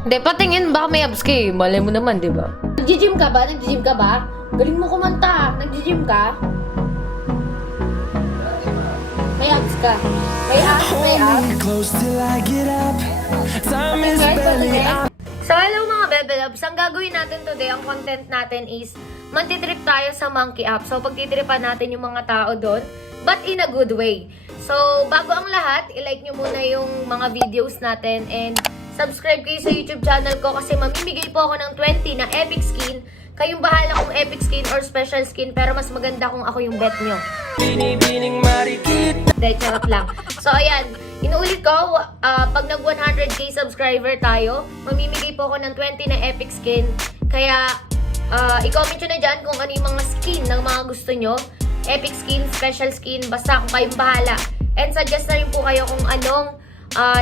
Hindi, patingin. Baka may abs ka eh. Malay mo naman, di ba? Nag-gym ka ba? Nag-gym ka ba? Galing mo kumanta. Nag-gym ka? May abs ka. May abs, may abs. Close till I get up. Time is Okay, barely patingin. So, hello mga Bebe Loves. Ang gagawin natin today, ang content natin is mantitrip tayo sa Monkey App. So, pagtitripan natin yung mga tao doon, but in a good way. So, bago ang lahat, ilike nyo muna yung mga videos natin and subscribe kayo sa YouTube channel ko kasi mamimigay po ako ng 20 na epic skin. Kayong bahala kung epic skin or special skin, pero mas maganda kung ako yung bet nyo. binibining marikit. Dahil charot lang. So, ayan. Inuulit ko, pag nag 100k subscriber tayo, mamimigay po ako ng 20 na epic skin. Kaya, i-comment nyo na dyan kung ano yung mga skin ng mga gusto nyo. Epic skin, special skin, basta kung kayong bahala. And suggest na rin po kayo kung anong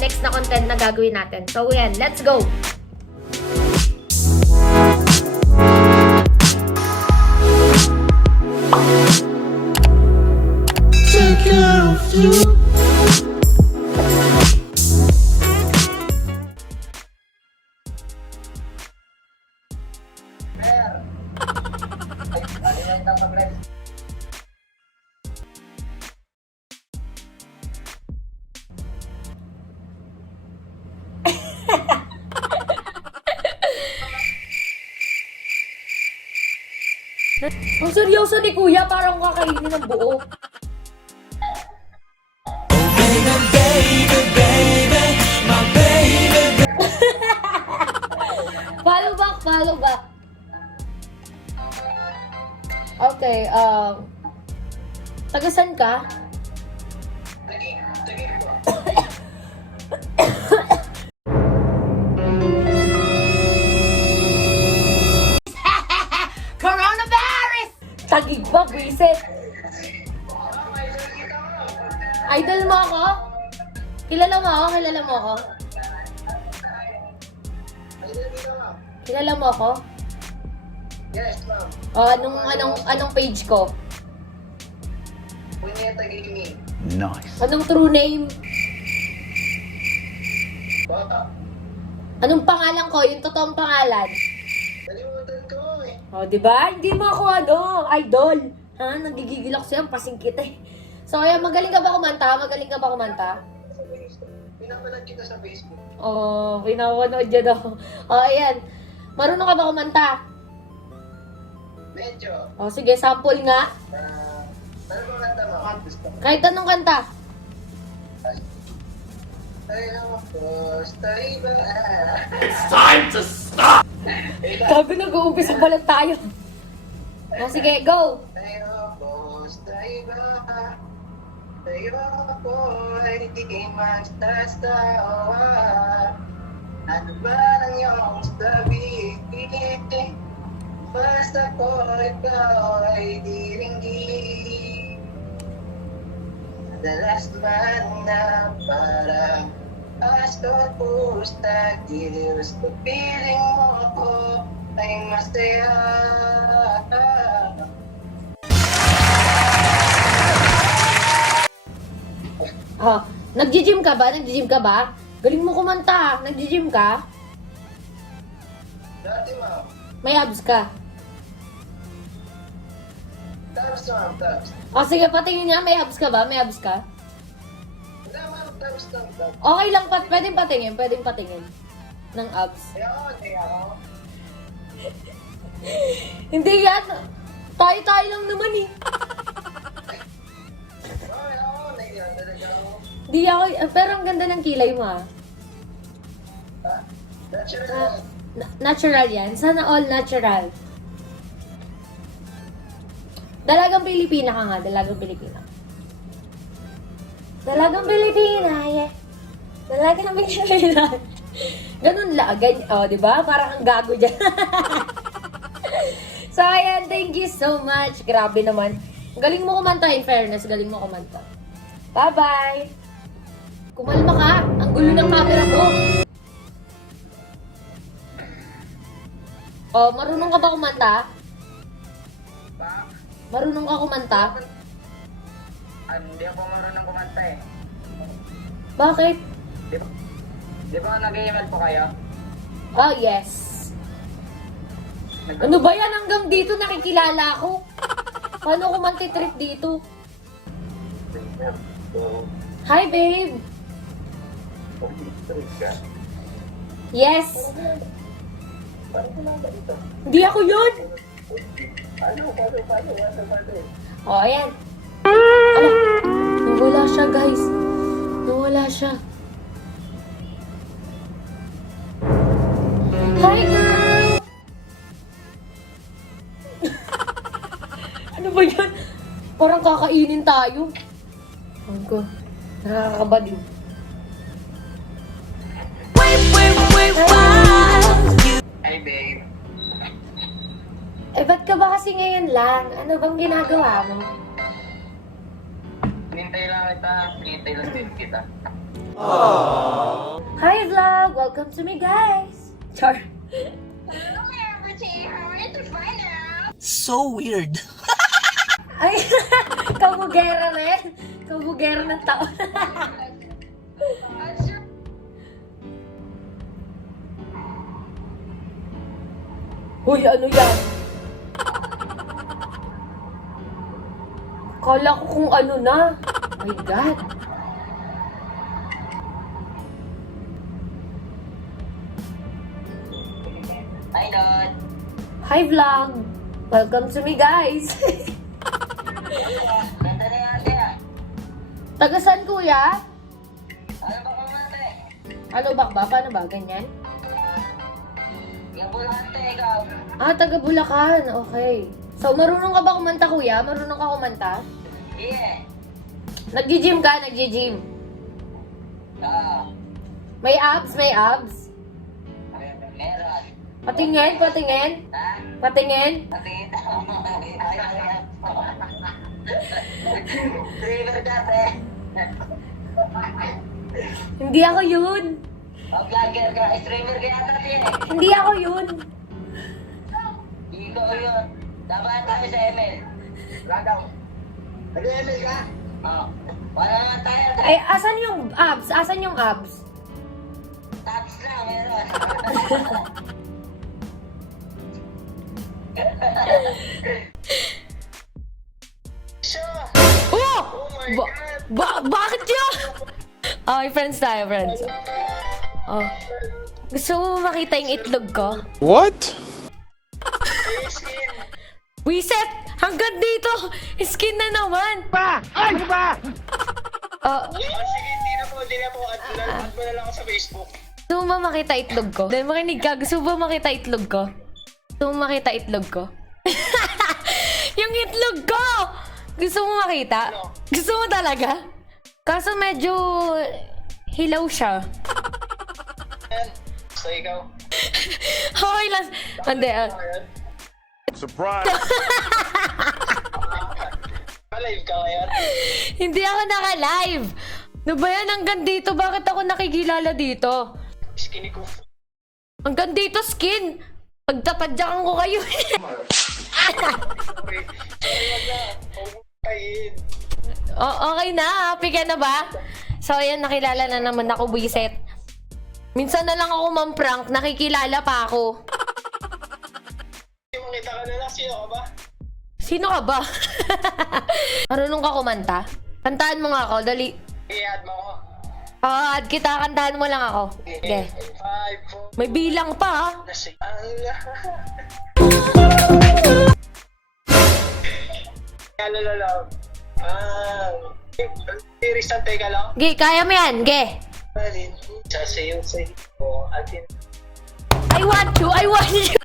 next na content na gagawin natin. So, ayan. Let's go! Take care of you. Ang seryoso ni Kuya, parang kakainin ng buo. Baby, baby, baby, my baby. Follow back, follow back. Okay, tagasan ka? Coronavirus! Tagig ba, Briset? Idol mo ako? Kilala mo ako? Kilala mo ako? Kilala mo ako? Yes, ma'am. Anong page ko? Punyeta Gaming. Nice. Anong true name? Bata. Anong pangalan ko? Yung totoong pangalan? Nalimutan ko eh. Oh, di ba? Hindi mo ako idol. Ha? Nagigigil ako sa'yo, pasing kita eh. So, ayan, magaling ka ba kumanta? Magaling ka ba kumanta? Sa Facebook. Pinapanood kita sa Facebook. Oh, pinapanood niya daw. Oh, ayan. Marunong ka ba kumanta? Medyo. Oh, sige, sample nga. Ano ba kanta mo? Gusto mo? Kahit anong kanta. Tayo ako, tayo ba? Sabi nag-uumpisa pa lang tayo. Oh, sige, go! Tayo ako, tayo ba? Tayo ako, ay di magsasawa. Ano ba lang yung sabihin? Basta ko ikaw ay diringgin. Madalas man na parang asko pusta gilos. Pag piling mo ako ay masaya. Oh, nag-gym ka ba? Nag-gym ka ba? Galing mo kumanta. Nag-gym ka? Dati ma'am, May abs ka. tabs ma'am, tabs. Oh, sige, patingin nga. May abs ka ba? May abs ka? Wala ma'am, tabs lang, tabs. Okay lang, pwedeng patingin. Pwedeng patingin. Ng abs. Kaya ako. Hindi yan. Tayo-tayo lang naman eh. Okay ako, naiyan talaga ako. Hindi ako, pero ang ganda ng kilay mo ah. Natural Ah, lang. natural yan. Sana all natural. Dalagang Pilipina ka nga. Dalagang Pilipina. Dalagang Pilipina, yeah. Dalagang Pilipina. Ganun lang. Oh, di ba? Parang ang gago dyan. So, ayan. Thank you so much. Grabe naman. Galing mo kumanta, in fairness. Galing mo kumanta. Bye-bye. Kumalma ka. Ang gulo ng camera ko. Oh, marunong ka ba kumanta? Pa? Marunong ka kumanta? Hindi ako marunong kumanta eh. Bakit? Di ba nag-email po kayo? Oh, yes. Ano ba yan? Hanggang dito nakikilala ako. Paano ko mantitrip dito? Hi, babe. Yes. Hindi ako yun. Oh, ayan. Ala, nawala siya, guys. Nawala siya. Hi, girl! Ano ba yan? Parang kakainin tayo. Ang ko. Nakakabaliw. Hi, babe. Eh, ba't ka ba kasi ngayon lang? Ano bang ginagawa mo? Hinintay lang kita. Hinintay lang din kita. Hi, vlog! Welcome to me, guys! Char. So weird. Ay, kabugera na yan. Kabugera ng taon. Uy, ano yan? Kala ko kung ano na. Oh my God. Hi, Dad. Hi, vlog! Welcome to me, guys! Ganda na yan, ate. Taga saan, kuya? Ano ba kumante? Ano ba? Paano ba? Ganyan? Yung bulante, ikaw. Ah, taga Bulacan. Okay. So, marunong ka ba kumanta, kuya? Marunong ka kumanta? Yeah. Nag-gym ka? Nag-gym? May abs? May abs? Meron. Patingin? Patingin? Ha? Patingin? Patingin ako. Driver dati. Hindi ako yun. Vlogger ka. Streamer ka yata niya eh. Hindi ako yun. Ikaw yun. Dapat tayo sa ML. Wala daw. Nag-ML ka? Oo. Wala naman tayo. Ay, asan yung abs? Asan yung abs? Tabs lang, meron. Oh! Bakit yun? Okay, friends tayo, friends. Oh. Gusto mo makita yung itlog ko? What? Wiset! Hanggang dito! Skin na naman! Ano ba? Oh, Sige, hindi na po. Add mo na lang ako sa Facebook. gusto mo ba makita itlog ko? Dahil makinig ka, gusto mo ba makita itlog ko? Gusto mo makita itlog ko? Yung itlog ko! Gusto mo makita? Gusto mo talaga? Kaso medyo hilaw siya. Ayan. So, ikaw. Okay lang. Hindi, Ayan. Surprise! Live ka ngayon. hindi ako naka-live. Ano ba yan? Hanggang dito, bakit ako nakikilala dito? Skinny ko. Hanggang dito, skin. Pagtapadyakan ko kayo. Okay. Sorry, wag na. Huwag mo kain. Okay na, happy ka na ba? So, ayan, nakilala na naman ako, Wiset. Minsan na lang ako mamprank, nakikilala pa ako. Makita ka na lang. Sino ka ba? Sino ka ba? Marunong ka kumanta? Kantahan mo nga ako, dali. I-add mo ako. Add kita, kantahan mo lang ako. Okay. 5, 4, May bilang pa, ha? nasi. Allah. Lalala. Tirisan, teka lang. Ge, kaya mo yan, ge. Alin, sasayaw sa iyo. Atin. I want you, I want you.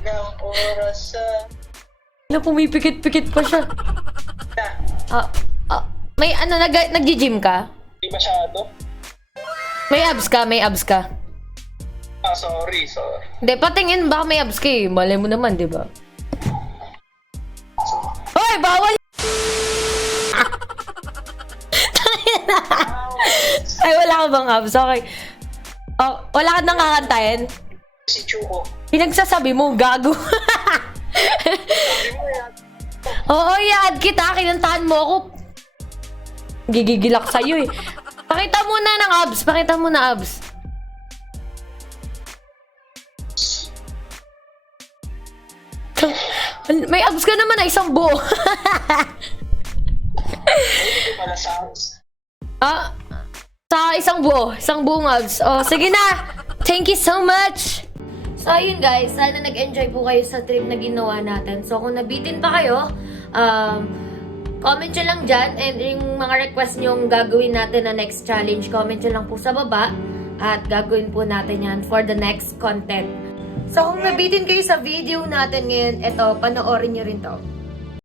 ng oras sa... Na, pumipikit-pikit pa siya. May ano, nag-gym ka? Di masyado. May abs ka, may abs ka. Sorry. Hindi, patingin, baka may abs ka eh. Malay mo naman, di ba? Hoy, bawal! Ay, wala ka bang abs? Okay. Oh, wala ka nang kakantayin? Si Chuko. Pinagsasabi mo, gago. Oo, i-add kita. Kinantahan mo ako. Gigigilak sa'yo eh. Pakita muna ng abs. Pakita mo na abs. May abs ka naman na isang buo. Hindi pala sounds. Ah, sa isang buo. Isang buong abs. Oh, sige na. Thank you so much. So, ayun guys, sana nag-enjoy po kayo sa trip na ginawa natin. So, kung nabitin pa kayo, comment nyo lang dyan. And yung mga request nyo gagawin natin na next challenge, comment nyo lang po sa baba. At gagawin po natin yan for the next content. So, kung nabitin kayo sa video natin ngayon, eto, panoorin nyo rin to.